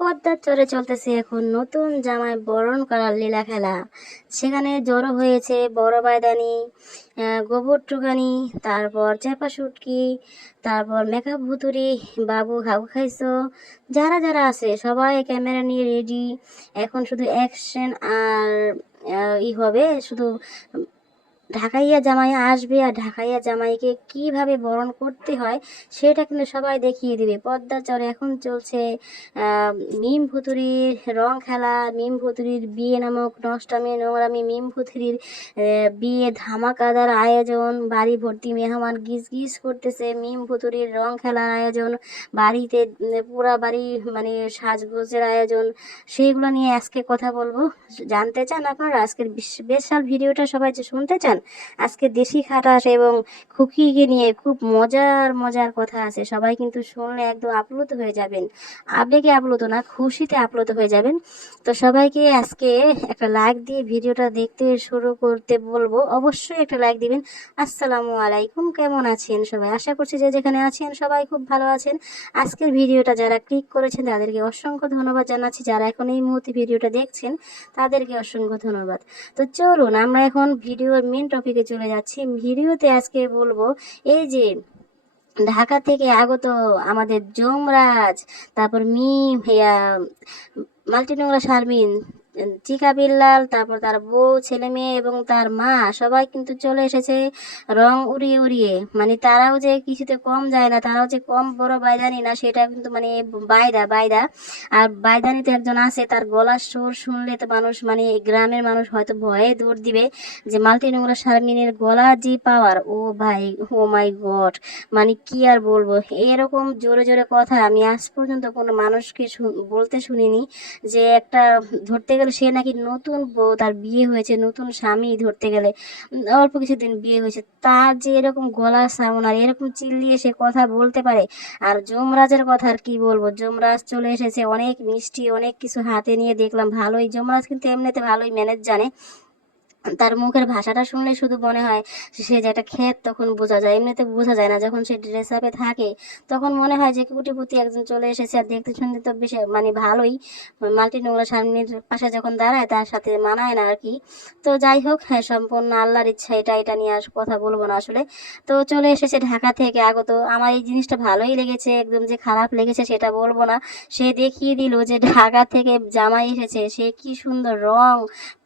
পদ্মার চরে চলতেছে এখন নতুন জামাই বরণ করার লীলা খেলা। সেখানে জড়ো হয়েছে বড় বায়দানি, গোবর টুকানি, তারপর চেপা শুটকি, তারপর মেকআপ ভুতুরি, বাবু ঘাউ খাইছো, যারা যারা আছে সবাই ক্যামেরা নিয়ে রেডি। এখন শুধু অ্যাকশন আর হবে শুধু ঢাকাইয়া জামাই আসবে আর ঢাকাইয়া জামাইকে কিভাবে বরণ করতে হয় সেটা কিন্তু সবাই দেখিয়ে দিবে। পদ্মার চরে এখন চলছে মিম ভুতুরির রং খেলা, মিম ভুতুরির বিয়ে নামক নষ্টামি নোংরামি, মিম ভুতুরির বিয়ে ধামাকাদার আয়োজন, বাড়ি ভর্তি মেহমান গিজ গিজ করতেছে, মিম ভুতুরির রং খেলার আয়োজন, বাড়িতে পুরা বাড়ি মানে সাজগোজের আয়োজন, সেইগুলো নিয়ে আজকে কথা বলবো। জানতে চান আপনারা আজকের স্পেশাল ভিডিওটা সবাই যে শুনতে চান, আজকে দেশি খাটাস এবং খুকিকে নিয়ে খুব মজার মজার কথা আছে। সবাই কিন্তু শুনলে একদম আপ্লুত হয়ে যাবেন, আবেগে আপ্লুত না খুশিতে আপ্লুত হয়ে যাবেন। তো সবাইকে আজকে একটা লাইক দিয়ে ভিডিওটা দেখতে শুরু করতে বলবো, অবশ্যই একটা লাইক দিবেন। আসসালামু আলাইকুম, কেমন আছেন সবাই? আশা করছি যে যেখানে আছেন সবাই খুব ভালো আছেন। আজকের ভিডিওটা যারা ক্লিক করেছেন তাদেরকে অসংখ্য ধন্যবাদ জানাচ্ছি, যারা এখন এই মুহূর্তে ভিডিওটা দেখছেন তাদেরকে অসংখ্য ধন্যবাদ। তো চলুন আমরা এখন ভিডিওর মেন টপিকে চলে যাচ্ছি। ভিডিওতে আজকে বলবো এই যে ঢাকা থেকে আগত আমাদের যমরাজ, তারপর মাল্টি নোংরা শারমিন, চিকা বিল্লাল, তারপর তার বউ, ছেলে মেয়ে এবং তার মা সবাই কিন্তু চলে এসেছে রং উড়িয়ে উড়িয়ে। মানে তারাও যে কিছুতে কম যায় না, তারাও যে কম বড় বায়দানি না সেটা কিন্তু মানে বায়দা বায়দা। আর বায়দানিতে একজন আছে, তার গলার সুর শুনলে তো মানুষ মানে গ্রামের মানুষ হয়তো ভয়ে দৌড় দিবে। যে মাল্টি নোংরা শারমিনের গলার যে পাওয়ার, ও ভাই, ও মাই গড, মানে কি আর বলবো, এরকম জোরে জোরে কথা আমি আজ পর্যন্ত কোনো মানুষকে বলতে শুনিনি। যে একটা ধরতে গেলে সে নাকি নতুন বউ, তার বিয়ে হয়েছে, নতুন স্বামী ধরতে গেলে অল্প কিছুদিন বিয়ে হয়েছে, তার যে এরকম গলার সাউন্ড আর এরকম চিল্লিয়ে সে কথা বলতে পারে। আর যমরাজের কথা আর কি বলবো, যমরাজ চলে এসেছে অনেক মিষ্টি অনেক কিছু হাতে নিয়ে, দেখলাম ভালোই যমরাজ কিন্তু এমনিতে ভালোই ম্যানেজ জানে। তার মুখের ভাষাটা শুনলে শুধু মনে হয় সে যে একটা ক্ষেত, তখন বোঝা যায়, এমনিতে বোঝা যায় না। যখন সে ড্রেস আপে থাকে তখন মনে হয় যে কোটিপতি একজন চলে এসেছে। আর দেখতে শুনতে তো বেশি মানে ভালোই, মাল্টি নোংরা সামনের পাশে যখন দাঁড়ায় তার সাথে মানায় না আর কি। তো যাই হোক, হ্যাঁ, সম্পূর্ণ আল্লাহর ইচ্ছা, এটা নিয়ে আর কথা বলবো না আসলে। তো চলে এসেছে ঢাকা থেকে আগত, আমার এই জিনিসটা ভালোই লেগেছে, একদম যে খারাপ লেগেছে সেটা বলবো না। সে দেখিয়ে দিল যে ঢাকা থেকে জামাই এসেছে, সে কি সুন্দর রং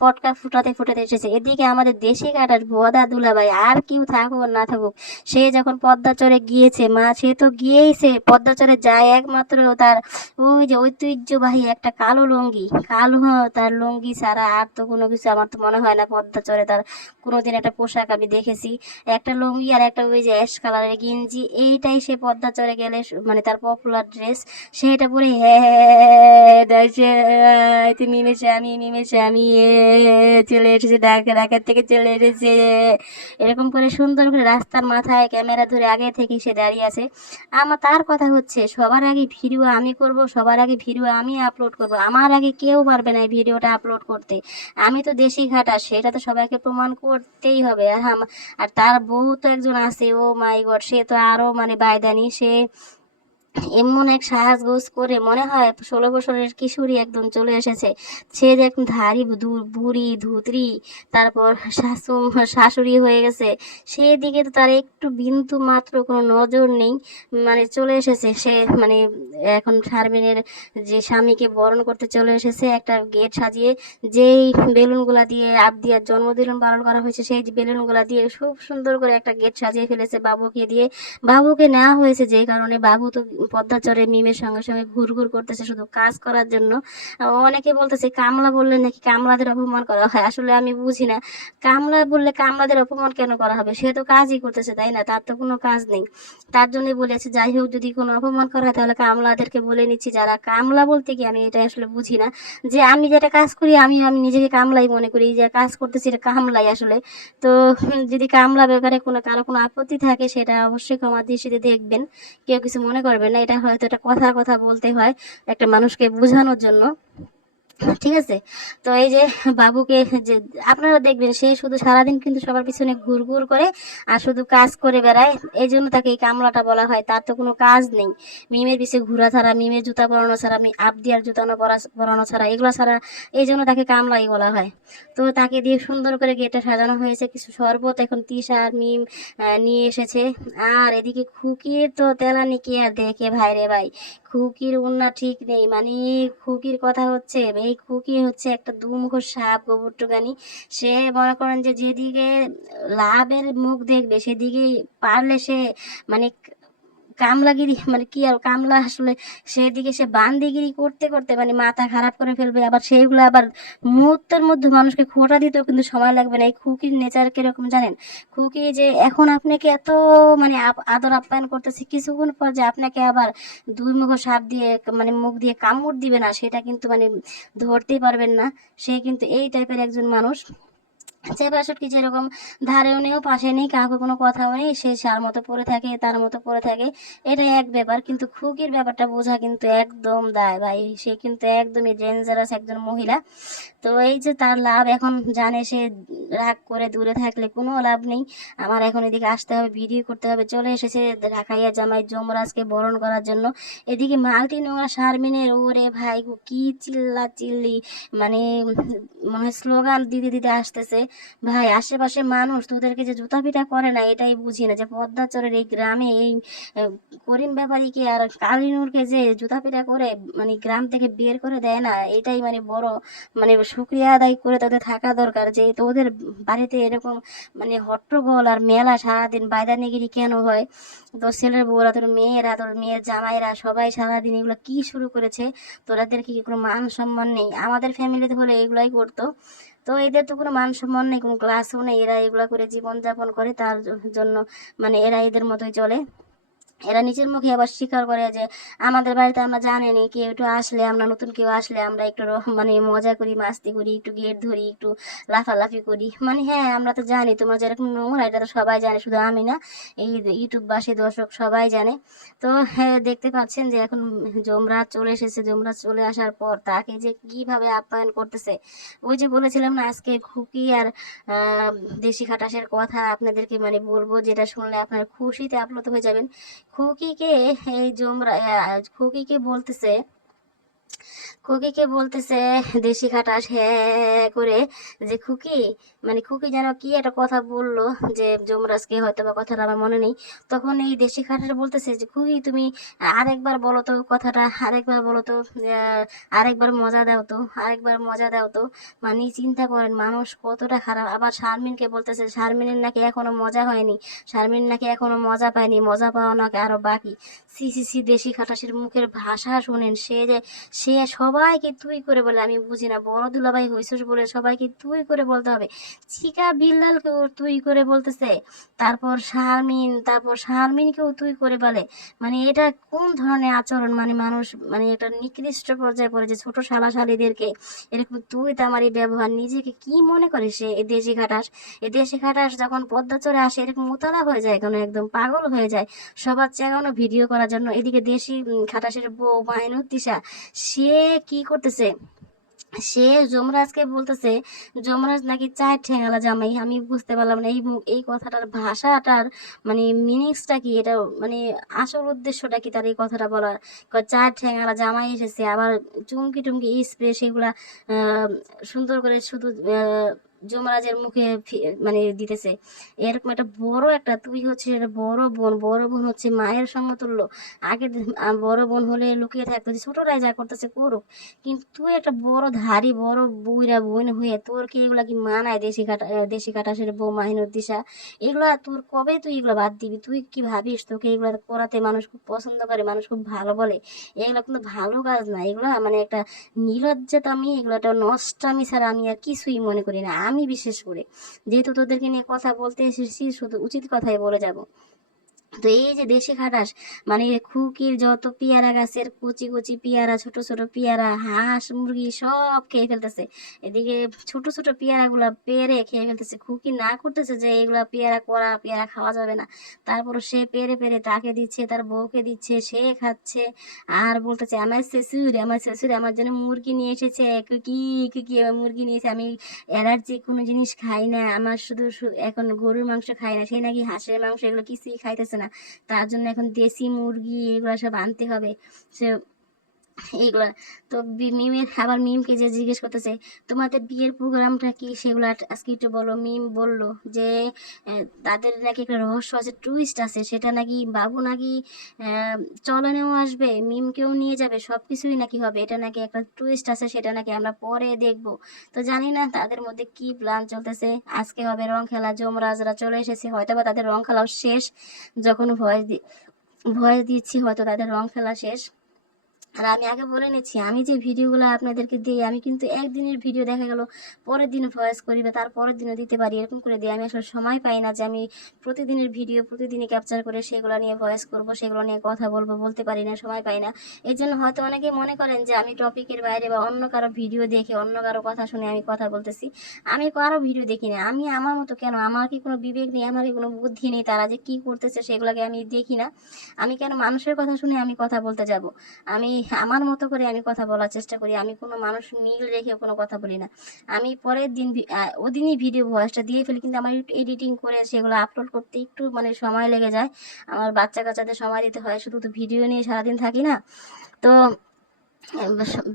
পটকা ফুটাতে ফুটাতে এসেছে। এদিকে আমাদের দেশি কাটার ভদা দুলাভাই আর কেউ থাকুক না থাকুক, সে যখন পদ্মাচরে গিয়েছে, মা সে তো গিয়েইছে, পদ্মাচরে যায় একমাত্র তার ওই যে ঐতিহ্যবাহী একটা কালো লুঙ্গি, কালো তার লুঙ্গি ছাড়া আর তো কোনো কিছু আমার তো মনে হয় না পদ্মাচরে তার কোনোদিন একটা পোশাক আমি দেখেছি। একটা লুঙ্গি আর একটা ওই যে অ্যাশ কালারের গেঞ্জি, এইটাই সে পদ্মাচরে গেলে মানে তার পপুলার ড্রেস। সেটা পরে হ্যাঁ মিমেছে আমি চলে এসেছে, ঢাকার থেকে চলে এসেছে, এরকম করে সুন্দর করে রাস্তার মাথায় ক্যামেরা ধরে আগে থেকে সে দাঁড়িয়ে আছে। আমার তার কথা হচ্ছে সবার আগে ভিডিও আমি করব, সবার আগে ভিডিও আমি আপলোড করব, আমার আগে কেউ পারবে না এই ভিডিওটা আপলোড করতে। আমি তো দেশি ঘাটা, সেটা তো সবাইকে প্রমাণ করতেই হবে। আর তার বউ তো একজন আছে, ও মাই গড, সে তো আরো মানে বায়দানি। সে এমন এক সাজগোজ করে মনে হয় 16 বছরের কিশোরী একদম চলে এসেছে। সে যে একদম ধারি বুড়ি ধুতরি, তারপর শাশুড়ি হয়ে গেছে, সেদিকে তো তার একটু বিন্দু মাত্র কোনো নজর নেই। মানে চলে এসেছে সে, মানে এখন শারমিনের যে স্বামীকে বরণ করতে চলে এসেছে একটা গেট সাজিয়ে, যেই বেলুনগুলা দিয়ে আবদিয়ার জন্মদিন পালন করা হয়েছে সেই বেলুনগুলা দিয়ে খুব সুন্দর করে একটা গেট সাজিয়ে ফেলেছে বাবুকে দিয়ে। বাবুকে নেওয়া হয়েছে যে কারণে, বাবু তো পদ্মাচরে মিমের সঙ্গে সঙ্গে ঘুরঘুর করতেছে শুধু কাজ করার জন্য। অনেকে বলতেছে কামলা বললে নাকি কামলাদের অপমান করা হয়, আসলে আমি বুঝি না, কামলা বললে কামলাদের অপমান কেন করা হবে? সে তো কাজই করতেছে তাই না, তার তো কোনো কাজ নেই। তার জন্যই বলেছে, যাই হোক, যদি কোনো অপমান করা হয় তাহলে কামলাদেরকে বলে নিচ্ছি। যারা কামলা বলতে কি আমি এটা আসলে বুঝি না, যে আমি যেটা কাজ করি আমি আমি নিজেকে কামলাই মনে করি, যে কাজ করতেছি এটা কামলাই আসলে। তো যদি কামলা ব্যাপারে কারো কোনো আপত্তি থাকে সেটা অবশ্যই ক্ষমা দৃষ্টিতে দেখবেন, কেউ কিছু মনে করবেন না। এটা হয়তো একটা কথার কথা বলতে হয় একটা মানুষকে বোঝানোর জন্য। ঠিক আছে। তো এই যে বাবুকে, যে আপনারা দেখবেন সে শুধু সারাদিন কিন্তু সবার পিছনে ঘুরঘুর করে আর শুধু কাজ করে বেড়ায়। এই জন্য তাকে এই কামলাটা বলা হয়। তার তো কোনো কাজ নেই, মিমের পিছে ঘোরা ছাড়া, মিমের জুতা পরানো ছাড়া, আবদিয়ার জুতা পরানো ছাড়া, এগুলো ছাড়া। এই জন্য তাকে কামলাই বলা হয়। তো তাকে দিয়ে সুন্দর করে গেটটা সাজানো হয়েছে, কিছু শরবত এখন তিশা আর মিম নিয়ে এসেছে। আর এদিকে খুকির তো তেলানি কি আর দেখে ভাই রে ভাই, খুকির উন্না ঠিক নেই। মানে খুকির কথা হচ্ছে, এই খুকি হচ্ছে একটা দুমুখো সাপ গোবরটুকানি। সে মনে করেন যে যেদিকে লাভের মুখ দেখবে সেদিকেই পারলে সে মানে কামলাগিরি, মানে কি আর কামলা আসলে, সেদিকে সে বান্দিগিরি করতে করতে মানে মাথা খারাপ করে ফেলবে। আবার সেইগুলো আবার মুহূর্তের মধ্যে মানুষকে খোঁটা দিতেও কিন্তু সময় লাগবে না। এই খুকির নেচার কিরকম জানেন? খুকি যে এখন আপনাকে এত মানে আদর আপ্যায়ন করতেছে, কিছুক্ষণ পর যে আপনাকে আবার দুই মুখ সাপ দিয়ে মানে মুখ দিয়ে কামড় দিবে না, সেটা কিন্তু মানে ধরতেই পারবেন না। সে কিন্তু এই টাইপের একজন মানুষ। চেপাশুটকি যেরকম ধারেও নেই পাশে নেই, কাউকে কোনো কথাও নেই, সে যার মতো পড়ে থাকে তার মতো পড়ে থাকে, এটাই এক ব্যাপার। কিন্তু খুকির ব্যাপারটা বোঝা কিন্তু একদম দায় ভাই, সে কিন্তু একদমই ডেঞ্জারাস একজন মহিলা। তো এই যে তার লাভ এখন জানে, সে রাগ করে দূরে থাকলে কোনো লাভ নেই। আমার এখন এদিকে আসতে হবে, ভিডিও করতে হবে। চলে এসেছে ঢাকাইয়া জামাই যমরাজকে বরণ করার জন্য। এদিকে মালতি নোংরা শারমিনের ওরে ভাই গো, কি চিল্লা চিল্লি, মানে মনে হয় স্লোগান দিতে দিতে আসতেছে। ভাই আশেপাশে মানুষ তোদেরকে যে জুতা পিটা করে না, এটাই বুঝি না, যে পদ্মাচরের এই গ্রামে এই করিম ব্যাপারীকে আর কালিনুরকে যে জুতা পিটা করে মানে গ্রাম থেকে বের করে দেয় না, এটাই মানে বড় মানে শুক্রিয়া আদায় করে তাদের থাকা দরকার, যে তোদের বাড়িতে এরকম মানে হট্টগোল আর মেলা সারাদিন বায়দানিগিরি কেন হয়? তোর ছেলের বউরা, তোর মেয়েরা, তোর মেয়ের জামাইরা সবাই সারাদিন এগুলো কি শুরু করেছে? তোরাদের কি কোনো মান সম্মান নেই? আমাদের ফ্যামিলিতে হলে এগুলাই করতো। তো এদের তো কোনো মান সম্মান নেই, কোনো ক্লাসও নেই, এরা এগুলা করে জীবনযাপন করে, তার জন্য মানে এরা এদের মতোই চলে। এরা নিজের মুখে আবার স্বীকার করে যে আমাদের বাড়িতে আমরা জানিনি, কেউ একটু আসলে, আমরা নতুন কেউ আসলে আমরা একটু মানে মজা করি, মাস্তি করি, একটু গেট ধরি, একটু লাফালাফি করি। মানে হ্যাঁ, আমরা তো জানি তোমরা যেরকম নোংরা, এটা তো সবাই জানে, শুধু আমি না, এই ইউটিউববাসী দর্শক সবাই জানে। তো হ্যাঁ, দেখতে পাচ্ছেন যে এখন যমরাজ চলে এসেছে। যমরাজ চলে আসার পর তাকে যে কিভাবে আপ্যায়ন করতেছে। ওই যে বলেছিলাম না আজকে খুকি আর আহ দেশি খাটাসের কথা আপনাদেরকে মানে বলবো, যেটা শুনলে আপনার খুশিতে আপ্লুত হয়ে যাবেন। খুকিকে এই খুকিকে বলতেছে, খুকিকে বলতেছে দেশি খাটাস হ্যাঁ করে, যে খুকি, মানে খুকি যেন কি একটা কথা বললো, যে যমরাজকে হয়তো বা কথাটা আমার মনে নেই। তখন এই দেশি খাটাস বলতেছে যে খুকি তুমি আরেকবার বলো তো কথাটা, আরেকবার বলো তো, আরেকবার মজা দাও তো, আরেকবার মজা দাও তো। মানে চিন্তা করেন মানুষ কতটা খারাপ। আবার শারমিনকে বলতেছে শারমিনের নাকি এখনো মজা হয়নি, শারমিন নাকি এখনো মজা পায়নি, মজা পাওয়া নাকি আরো বাকি। সি সি সি, দেশি খাটাসের মুখের ভাষা শোনেন, সে সবাইকে তুই করে বলে, আমি বুঝি না, বড় দুলাভাই হইছস বলে সবাইকে তুই করে বলতে হবে? চিকা বিল্লালকেও তুই করে বলতেছে, তারপর শারমিনকেও তুই করে বলে। মানে এটা কোন ধরনের আচরণ? মানে মানুষ মানে এটা নিকৃষ্ট পর্যায়ে পড়ে, যে ছোট শালাশালীদেরকে এরকম তুই তামারি ব্যবহার। নিজেকে কি মনে করে সে এই দেশি খাটাস? এই দেশি খাটাস যখন পদ্মা চড়ে আসে এরকম উতলা হয়ে যায়, কেন একদম পাগল হয়ে যায় সবার চেয়ে ভিডিও করার জন্য। এদিকে দেশি খাটাসের বউ মাইনুদ্দিশা, সে কি করতেছে, সে যমরাজকে বলতেছে যমরাজ নাকি চার ঠ্যাঙালা জামাই। আমি বুঝতে পারলাম না এই কথাটার ভাষাটার মানে মিনিংসটা কি, এটা মানে আসল উদ্দেশ্যটা কি তার এই কথাটা বলার। চার ঠ্যাঙালা জামাই এসেছে, আবার চুমকি টুমকি স্প্রে সেগুলা আহ, সুন্দর করে শুধু যমরাজের মুখে মানে দিতেছে। এরকম একটা বড় একটা, তুই হচ্ছে একটা বড় বোন, বড় বোন হচ্ছে মায়ের সমতুল্য। আগে বড় বোন হলে লুকিয়ে থাকতো, যে ছোটরাই যা করতেছে করুক, কিন্তু তুই একটা বড় ধারি বড় বুইরা বোন হয়ে তোর কি এগুলা কি মানায়? দেশি কাটাসের বউ মাহিনুর দিশা, এগুলা তোর কবে তুই এগুলো বাদ দিবি? তুই কি ভাবিস তোকে এগুলা করাতে মানুষ খুব পছন্দ করে, মানুষ খুব ভালো বলে? এগুলা কিন্তু ভালো কাজ না, এগুলা মানে একটা নির্লজ্জাতামি, এগুলো একটা নষ্টামি ছাড়া আমি আর কিছুই মনে করি না। আমি বিশেষ করে যেহেতু তোদেরকে নিয়ে কথা বলতে এসেছি, শুধু উচিত কথাই বলে যাব। তো এই যে দেশি খাটাস মানে খুকির যত পেয়ারা গাছের কচি কচি পেয়ারা, ছোট ছোট পেয়ারা, হাঁস মুরগি সব খেয়ে ফেলতেছে। এদিকে ছোট ছোট পেয়ারাগুলা পেরে খেয়ে ফেলতেছে। খুকি না করতেছে যে এগুলা পেয়ারা করা, পেয়ারা খাওয়া যাবে না, তারপর সে পেরে পেরে তাকে দিচ্ছে, তার বউকে দিচ্ছে, সে খাচ্ছে। আর বলতেছে আমার শ্বশুর আমার জন্য মুরগি নিয়ে এসেছে, খুকি খুকি আমার মুরগি নিয়েছে, আমি অ্যালার্জি কোনো জিনিস খাই না, আমার শুধু এখন গরুর মাংস খাই না, সে নাকি হাঁসের মাংস এগুলো কিছুই খাইতেছে না, তার জন্য এখন দেশি মুরগি এগুলো সব আনতে হবে। সে এইগুলা তো মিমের আবার মিমকে যে জিজ্ঞেস করতেছে তোমাদের বিয়ের প্রোগ্রামটা কি, সেগুলো আজকে একটু বলো। মিম বলল যে তাদের নাকি একটা রহস্য আছে, টুইস্ট আছে, সেটা নাকি বাবু নাকি চলনেও আসবে, মিমকেও নিয়ে যাবে, সব কিছুই নাকি হবে, এটা নাকি একটা টুইস্ট আছে, সেটা নাকি আমরা পরে দেখব। তো জানি না তাদের মধ্যে কি প্ল্যান চলতেছে। আজকে হবে রং খেলা, যমরাজরা চলে এসেছে, হয়তো বা তাদের রং খেলাও শেষ। যখন ভয়েস দিচ্ছি হয়তো তাদের রং খেলা শেষ। আর আমি আগে বলে নিচ্ছি, আমি যে ভিডিওগুলো আপনাদেরকে দিই, আমি কিন্তু একদিনের ভিডিও দেখা গেল পরের দিন ভয়েস করি বা তার পরের দিনও দিতে পারি, এরকম করে দিই। আমি আসলে সময় পাই না যে আমি প্রতিদিনের ভিডিও প্রতিদিনই ক্যাপচার করে সেগুলো নিয়ে ভয়েস করব, সেগুলো নিয়ে কথা বলবো, বলতে পারি না, সময় পাই না। এই জন্য হয়তো অনেকেই মনে করেন যে আমি টপিকের বাইরে বা অন্য কারো ভিডিও দেখে, অন্য কারো কথা শুনে আমি কথা বলতেছি। আমি কারো ভিডিও দেখি না, আমি আমার মতো কেন, আমার কি কোনো বিবেক নেই, আমার কি কোনো বুদ্ধি নেই, তারা যে কি করতেছে সেগুলোকে আমি দেখি না? আমি কেন মানুষের কথা শুনে আমি কথা বলতে যাব? আমি আমার মতো করে আমি কথা বলার চেষ্টা করি, আমি কোনো মানুষ মিল রেখে কোনো কথা বলি না। আমি পরের দিন ওদিনই ভিডিও ভয়েসটা দিয়ে ফেলি, কিন্তু আমার একটু এডিটিং করে সেগুলো আপলোড করতে একটু মানে সময় লেগে যায়। আমার বাচ্চা কাচ্চাদের সময় দিতে হয়, শুধু তো ভিডিও নিয়ে সারাদিন থাকি না। তো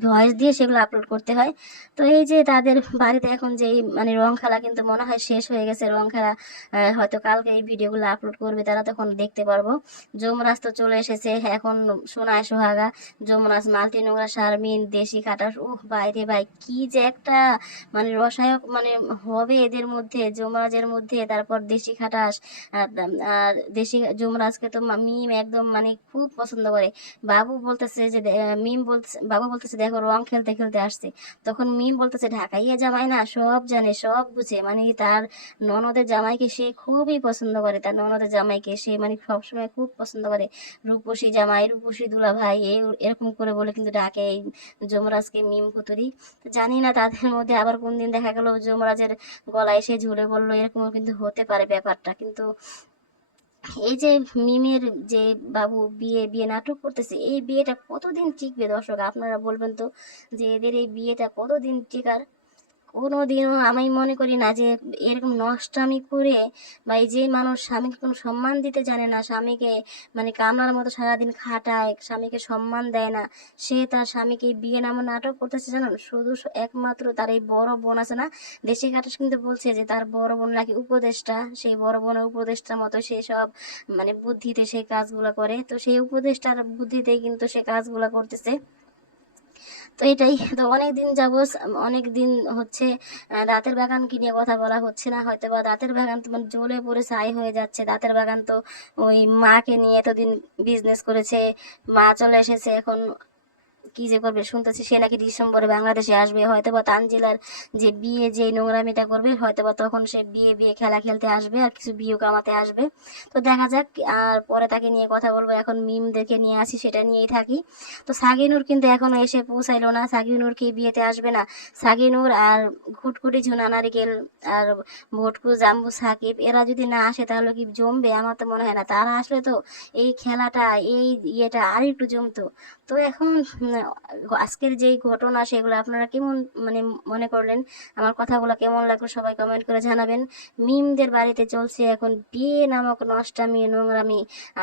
ভয়েস দিয়ে সেগুলো আপলোড করতে হয়। তো এই যে তাদের বাড়িতে এখন যেই মানে রং খেলা কিন্তু মনে হয় শেষ হয়ে গেছে, রং খেলা হয়তো কালকে এই ভিডিওগুলো আপলোড করবে, তারা তখন দেখতে পারবো। যমরাজ তো চলে এসেছে, এখন সোনায় সোহাগা, যমরাজ, মাল্টি নোংরা, শারমিন, দেশি খাটাস, বাইরে ভাই কি যে একটা মানে রসায়ক মানে হবে এদের মধ্যে, যমরাজের মধ্যে, তারপর দেশি খাটাস। আর দেশি যমরাজকে তো মিম একদম মানে খুব পছন্দ করে। বাবু বলতেছে যে মিম বলতেছে, বাবু বলতেছে দেখো রং খেলতে খেলতে আসছে, তখন মিম বলতেছে ঢাকাইয়া জামাই না, সব জানে সব বুঝে, মানে তার ননদের জামাইকে সে খুবই পছন্দ করে, তার ননদের জামাইকে সে মানে সবসময় খুব পছন্দ করে। রূপসী জামাই, রূপসী দুলা ভাই, এরকম করে বলে কিন্তু ডাকে এই যমরাজকে মিম কুতুরি। তো জানি না তাদের মধ্যে আবার কোন দিন দেখা গেল যমরাজের গলায় সে ঝুলে বললো, এরকমও কিন্তু হতে পারে ব্যাপারটা। কিন্তু এই যে মিমের যে বাবু বিয়ে বিয়ে নাটক করতেছে, এই বিয়েটা কতদিন টিকবে দর্শক আপনারা বলবেন তো, যে এদের এই বিয়েটা কতদিন টিকার? কোনোদিনও আমি মনে করি না যে এরকম নষ্টামি করে, বা এই যে মানুষ স্বামীকে কোনো সম্মান দিতে জানে না, স্বামীকে মানে কামলার মতো সারাদিন খাটায়, স্বামীকে সম্মান দেয় না, সে তার স্বামীকে বিয়ে নামে নাটক করতেছে জানেন, শুধু একমাত্র তার এই বড় বোন আছে না, দেশি খাটাস কিন্তু বলছে যে তার বড় বোন নাকি উপদেষ্টা, সেই বড় বোনের উপদেষ্টার মতো সে সব মানে বুদ্ধিতে সেই কাজগুলো করে, তো সেই উপদেষ্টার বুদ্ধিতেই কিন্তু সে কাজগুলো করতেছে। তো এটাই তো, অনেক দিন যাবত অনেক দিন হচ্ছে দাঁতের বাগানকে নিয়ে কথা বলা হচ্ছে না, হয়তো বা দাঁতের বাগান তো মানে জ্বলে পড়ে ছাই হয়ে যাচ্ছে। দাঁতের বাগান তো ওই মাকে নিয়ে এতদিন বিজনেস করেছে, মা চলে এসেছে, এখন কি যে করবে শুনতেছি সে নাকি ডিসেম্বরে বাংলাদেশে আসবে, হয়তো বা তানজিলার যে বিয়ে যে নোংরামিটা করবে, হয়তো বা তখন সে বিয়ে বিয়ে খেলা খেলতে আসবে আর কিছু বিয়ে কামাতে আসবে। তো দেখা যাক, আর পরে তাকে নিয়ে কথা বলবো, এখন মিমদেরকে নিয়ে আসি সেটা নিয়েই থাকি। তো সাগিনুর কিন্তু এখনো এসে পৌঁছাইলো না, সাগিনুর কি বিয়েতে আসবে না? সাগিনুর আর ঘুটঘুটি ঝুনা নারিকেল আর ভটকু জাম্বু সাকিব এরা যদি না আসে তাহলে কি জমবে? আমার তো মনে হয় না, তারা আসলে তো এই খেলাটা এই ইয়েটা আর একটু জমতো। তো এখন আজকের যেই ঘটনা সেগুলো আপনারা কেমন মানে মনে করলেন, আমার কথাগুলো কেমন লাগলো সবাই কমেন্ট করে জানাবেন। মিমদের বাড়িতে চলছে এখন বিয়ে নামক নষ্টামি, নোংরামি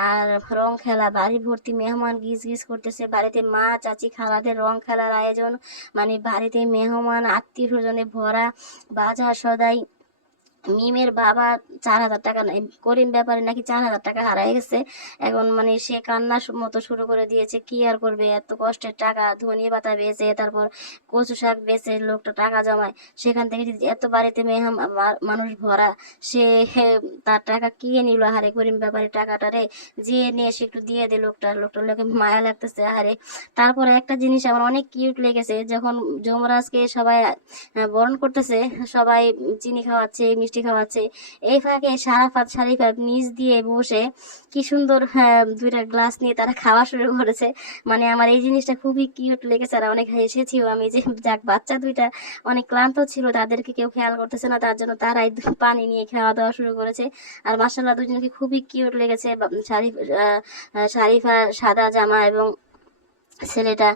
আর রং খেলা, বাড়ি ভর্তি মেহমান গিজ গিজ করতেছে, বাড়িতে মা চাচি খালাদের রং খেলার আয়োজন, মানে বাড়িতে মেহমান আত্মীয় স্বজনে ভরা, বাজার সদাই। মিমের বাবা 4,000 টাকা করিম ব্যাপারে নাকি 4,000 টাকা হারাই গেছে, এখন মানে সে কান্না মতো শুরু করে দিয়েছে। কি আর করবে, এত কষ্টের টাকা, ধনিয়া পাতা বেচে তারপর কচু শাক বেচে লোকটা টাকা জমায়, সেখান থেকে যদি এত বাড়িতে মানুষ ভরা, সে তার টাকা কে নিল? আহারে করিম ব্যাপারে টাকাটা রে যে নিয়ে সে একটু দিয়ে দে, লোকটার লোকে মায়া লাগতেছে আহারে। তারপরে একটা জিনিস আমার অনেক কিউট লেগেছে, যখন যমরাজকে সবাই বরণ করতেছে, সবাই চিনি খাওয়াচ্ছে, মিষ্টি মিষ্টি খাওয়াচ্ছে। এই ফাঁকে শারিফা নিচ দিয়ে বসে কি সুন্দর দুইটা গ্লাস নিয়ে তারা খাওয়া শুরু করেছে। মানে আমার এই জিনিসটা খুবই কিউট লেগেছে আর অনেক হেসেছিও আমি, যে যাক বাচ্চা দুইটা অনেক ক্লান্ত ছিল, তাদেরকে কেউ খেয়াল করতেছে না, তার জন্য তারাই পানি নিয়ে খাওয়া দাওয়া শুরু করেছে। আর মাশাআল্লাহ দুজনকে খুবই কিউট লেগেছে। শারিফা সাদা জামা এবং ছেলেটা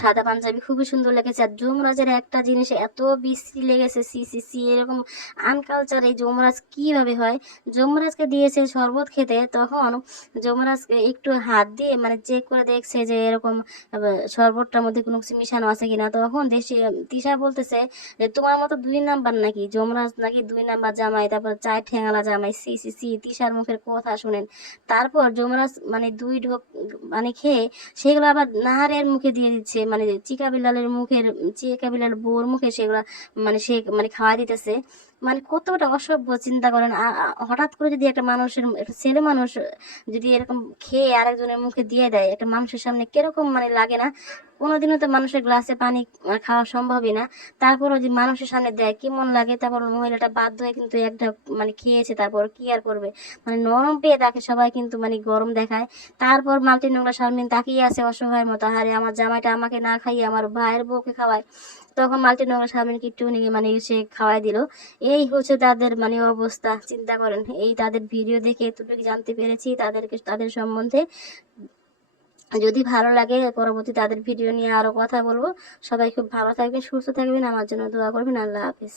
সাদা পাঞ্জাবি খুবই সুন্দর লেগেছে। আর যমরাজের একটা জিনিস এত বিশ্রী লেগেছে, সি সি সি, এরকম আনকালচার এই যমরাজ কিভাবে হয়। যমরাজকে দিয়েছে শরবত খেতে, তখন যমরাজকে একটু হাত দিয়ে মানে চেক করে দেখছে যে এরকম শরবতটার মধ্যে কোনো কিছু মিশানো আছে কিনা। তখন দেশে তিশা বলতেছে যে তোমার মতো 2 নাম্বার নাকি, যমরাজ নাকি 2 নাম্বার জামাই, তারপর 4 ঠ্যাঙালা জামাই, সি সি সি। তিশার মুখের কথা শুনেন। তারপর যমরাজ মানে 2 ঢোক মানে খেয়ে সেগুলো আবার নাহারের মুখে দিয়ে দিচ্ছে, মানে চিকা বিলালের বউর মুখে সেগুলা মানে সে মানে খাওয়া দিতেছে। মানে কতটা অসভ্য চিন্তা করেন। হঠাৎ করে যদি একটা মানুষের একটা ছেলে মানুষ যদি এরকম খেয়ে আরেকজনের মুখে দিয়ে দেয়, একটা মানুষের সামনে কিরকম মানে লাগে না? কোনোদিনও তো মানুষের গ্লাসে পানি খাওয়া সম্ভবই না, তারপরও যদি মানুষের সামনে দেয় কেমন লাগে। তারপর মহিলাটা বাধ্য হয়ে কিন্তু একটা মানে খেয়েছে, তারপর কি আর করবে, মানে নরম পেয়ে তাকে সবাই কিন্তু মানে গরম দেখায়। তারপর মালতি নোংরা শারমিন তাকিয়ে আছে অসহায়ের মতো, আরে আমার জামাইটা আমাকে না খাইয়ে আমার ভাইয়ের বউকে খাওয়ায়। তখন মালতি নোংরা শারমিনকে একটু নিয়ে মানে সে খাওয়াই দিল। এই হচ্ছে তাদের মানে অবস্থা, চিন্তা করেন। এই তাদের ভিডিও দেখে এতটুকু জানতে পেরেছি তাদের সম্বন্ধে। যদি ভালো লাগে পরবর্তী তাদের ভিডিও নিয়ে আরো কথা বলবো। সবাই খুব ভালো থাকবেন, সুস্থ থাকবেন, আমার জন্য দোয়া করবেন। আল্লাহ হাফিজ।